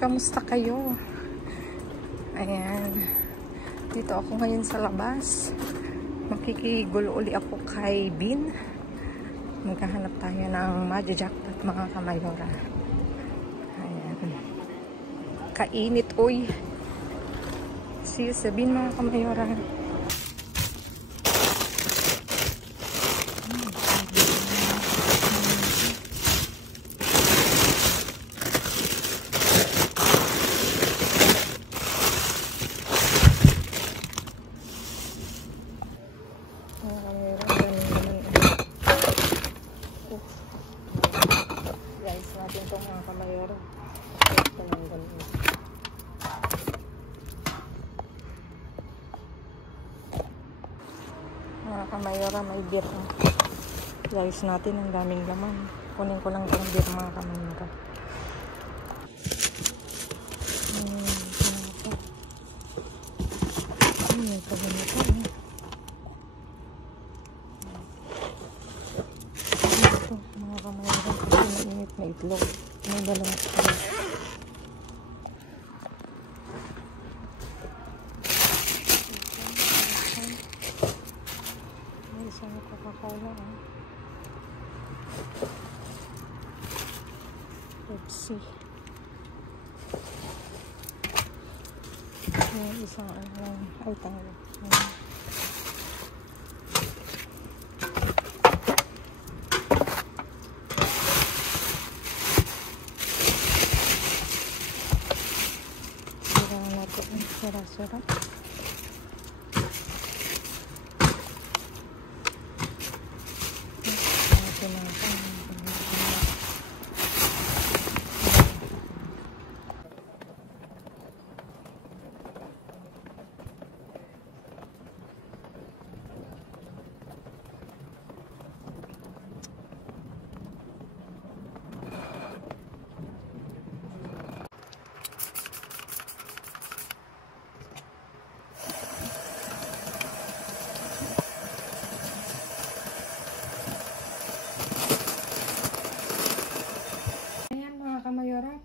Kamusta kayo? Ayan. Dito ako ngayon sa labas. Makikigulo uli ako kay Bin. Maghahanap tayo ng madja-jackpot mga kamayora. Ayan. Kainit, uy. See you sa Bin mga kamayora. Mga kamayora, may beer. Guys natin, ang daming laman. Kunin ko lang itong beer mga kamayora. Ito mga kamayora, kasi mainit na itlog. May dalawang itlog. Isang Coca-Cola, Pepsi. Isang ay tanggal. Sira na ito. Sira.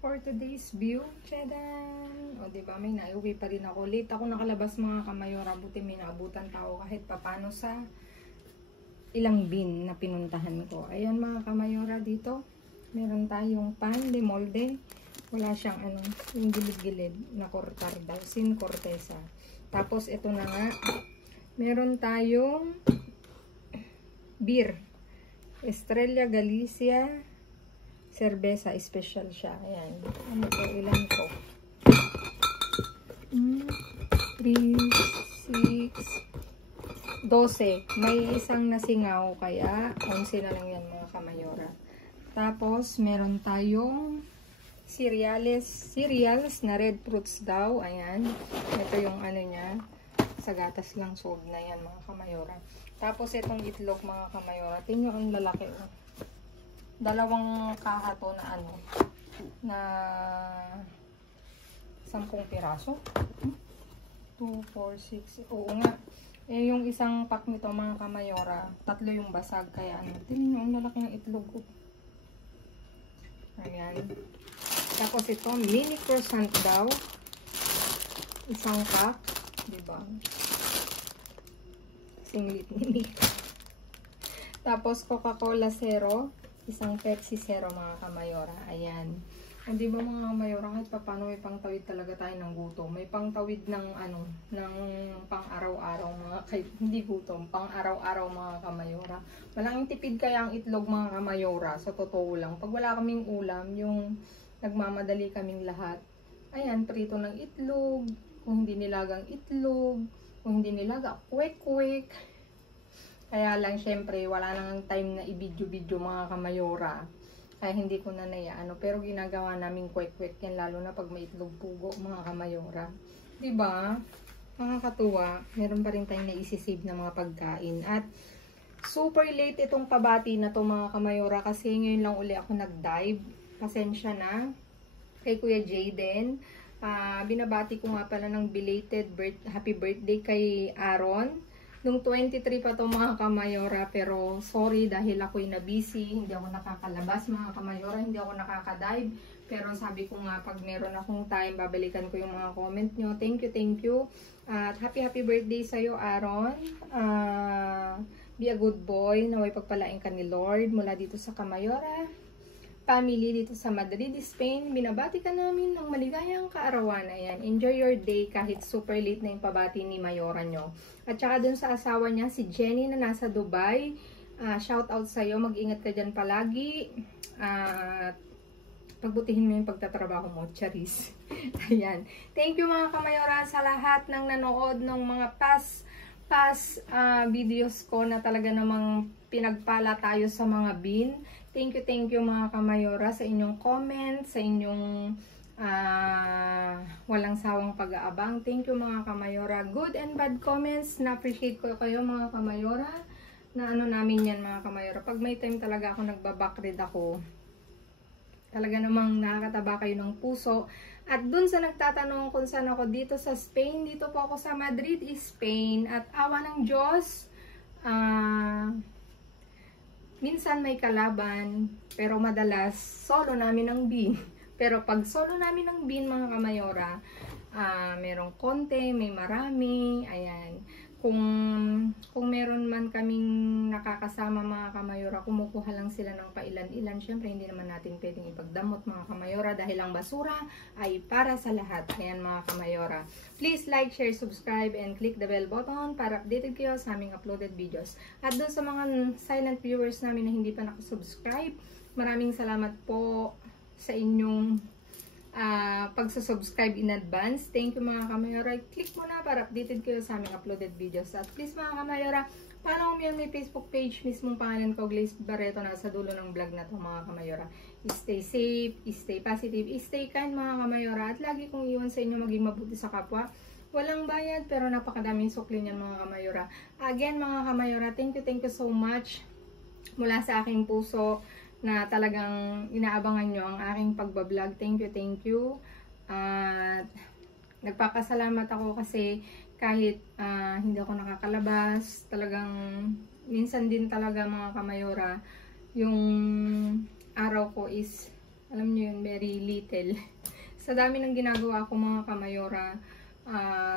For today's view, tadaan! O diba, may naiuwi pa rin ako. Late ako nakalabas mga kamayora. Buti may naabutan tao kahit papano sa ilang bin na pinuntahan ko. Ayan mga kamayora, dito meron tayong pan de molde. Wala siyang yung gilid-gilid na cortar daw, sin corteza. Tapos ito na nga, meron tayong beer, Estrella Galicia Cerveza, special siya. Ayan. Ano po, ilan po? 3, 6, 12. May isang nasingaw, kaya 11 na lang yan mga kamayora. Tapos, meron tayong cereals na red fruits daw. Ayan. Ito yung niya. Sa gatas lang sold na yan mga kamayora. Tapos, itong itlog mga kamayora. Tingnan ang lalaki. Dalawang kahato na na 10 piraso. 2, 4, 6. Oo nga. Eh, yung isang pack nito mga kamayora, 3 yung basag. Kaya tingnan nyo, ang lalaki ng itlog ko. Ayan. Tapos ito, mini croissant daw. Isang pack. Diba? Singlit mini. Tapos Coca-Cola Zero. Isang Pepsi Zero mga kamayora. Ayan. Hindi ba mga kamayora, kahit pa paano may pangtawid talaga tayo ng gutom. May pangtawid ng ng pang-araw-araw mga hindi gutom, pang-araw-araw mga kamayora. Malaking tipid kaya ang itlog mga kamayora, sa totoo lang. Pag wala kaming ulam, yung nagmamadali kaming lahat. Ayan, prito ng itlog, kung hindi nilagang itlog, kung hindi nilaga, kwek-kwek. Kaya lang, syempre, wala nang time na i-video-video mga kamayora. Kaya hindi ko na naiano. Pero ginagawa namin kwek-kwek yan, lalo na pag may itlog pugo mga kamayora. Diba? Nakakatuwa. Meron pa rin tayong naisisave na mga pagkain. At super late itong pabati na to mga kamayora. Kasi ngayon lang uli ako nag-dive. Pasensya na. Kay Kuya Jayden. Binabati ko nga pala ng belated happy birthday kay Aaron. Nung 23 pa to mga kamayora, pero sorry dahil ako'y na busy, hindi ako nakakalabas mga kamayora, hindi ako nakakadive. Pero sabi ko nga, pag meron akong time, babalikan ko yung mga comment nyo. Thank you, thank you. At happy birthday sa'yo, Aaron. Be a good boy. Naway pagpalain ka ni Lord mula dito sa Camayora family dito sa Madrid, Spain. Binabati ka namin ng maligayang kaarawan. Ayan, enjoy your day kahit super late na yung pabati ni Mayora nyo. At saka dun sa asawa niya, si Jenny na nasa Dubai. Shout out sa'yo. Mag-ingat ka dyan palagi. At pagbutihin mo yung pagtatrabaho mo. Charis. Ayan. Thank you mga Kamayora sa lahat ng nanood ng mga past videos ko na talaga namang pinagpala tayo sa mga bin. Thank you mga Kamayora sa inyong comments, sa inyong walang sawang pag-aabang. Thank you mga Kamayora. Good and bad comments. Na-appreciate ko kayo mga Kamayora. Na ano namin yan mga Kamayora. Pag may time talaga ako nagbabackread ako, talaga namang nakakataba kayo ng puso. At dun sa nagtatanong kung saan ako dito sa Spain, dito po ako sa Madrid, Spain. At awa ng Diyos, minsan may kalaban, pero madalas solo namin ang bin. Pero pag solo namin ang bin mga Kamayora, merong konti, may marami, ayan. Kung meron man kaming nakakasama mga Kamayora, kumukuha lang sila ng pailan-ilan. Siyempre, hindi naman natin pwedeng ipagdamot mga Kamayora dahil ang basura ay para sa lahat. Ayan mga Kamayora. Please like, share, subscribe, and click the bell button para updated kayo sa aming uploaded videos. At doon sa mga silent viewers namin na hindi pa nakasubscribe, maraming salamat po sa inyong pagsusubscribe in advance. Thank you mga Kamayora. Click mo na para updated kayo sa aming uploaded videos. At please mga Kamayora, follow me on my Facebook page. Mismong pangalan ko, Glaze Barreto, nasa dulo ng vlog na to mga Kamayora. Stay safe, stay positive, stay kind mga Kamayora. At lagi kong iwan sa inyo maging mabuti sa kapwa. Walang bayad pero napakadaming sukli niyan mga Kamayora. Again mga Kamayora, thank you so much mula sa aking puso na talagang inaabangan nyo ang aking pagbablog. Thank you. At nagpapasalamat ako kasi kahit hindi ako nakakalabas, talagang minsan din talaga mga Kamayora, yung araw ko is, alam nyo yun, very little. Sa dami ng ginagawa ko mga Kamayora,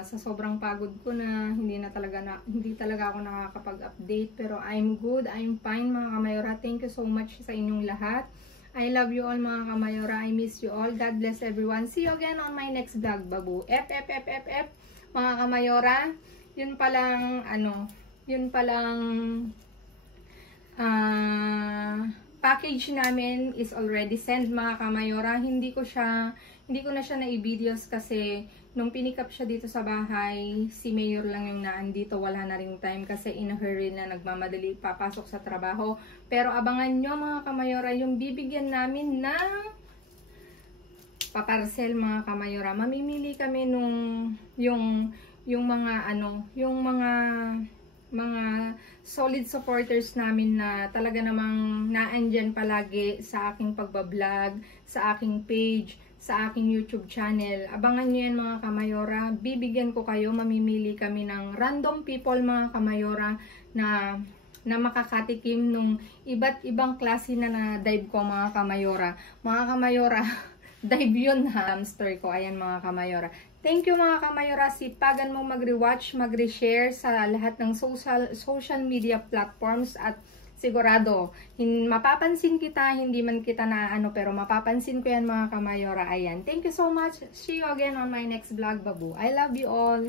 sa sobrang pagod ko na hindi talaga ako nakakapag-update, pero I'm good, I'm fine mga Kamayora. Thank you so much sa inyong lahat. I love you all mga Kamayora. I miss you all. God bless everyone. See you again on my next vlog, babu. F mga Kamayora. Yun palang package namin is already sent mga Kamayora. Hindi ko na siya na-i-videos kasi nung pinikap siya dito sa bahay, si Mayor lang yung naandito, wala na ring time kasi in a hurry na nagmamadali papasok sa trabaho. Pero abangan nyo mga Kamayora, yung bibigyan namin ng paparcel mga Kamayora. Mamimili kami yung mga solid supporters namin na talaga namang naandyan palagi sa aking pagbablog, sa aking page, sa aking YouTube channel. Abangan nyo yan mga Kamayora. Bibigyan ko kayo, mamimili kami ng random people mga Kamayora na makakatikim nung iba't ibang klase na dive ko mga Kamayora. Mga Kamayora, dive yun hamster ko. Ayan mga Kamayora. Thank you mga Kamayora. Sipagan mo mag-rewatch, mag-reshare sa lahat ng social media platforms at sigurado, mapapansin kita, hindi man kita na pero mapapansin ko yan mga Kamayora. Ayan. Thank you so much. See you again on my next vlog, babu. I love you all.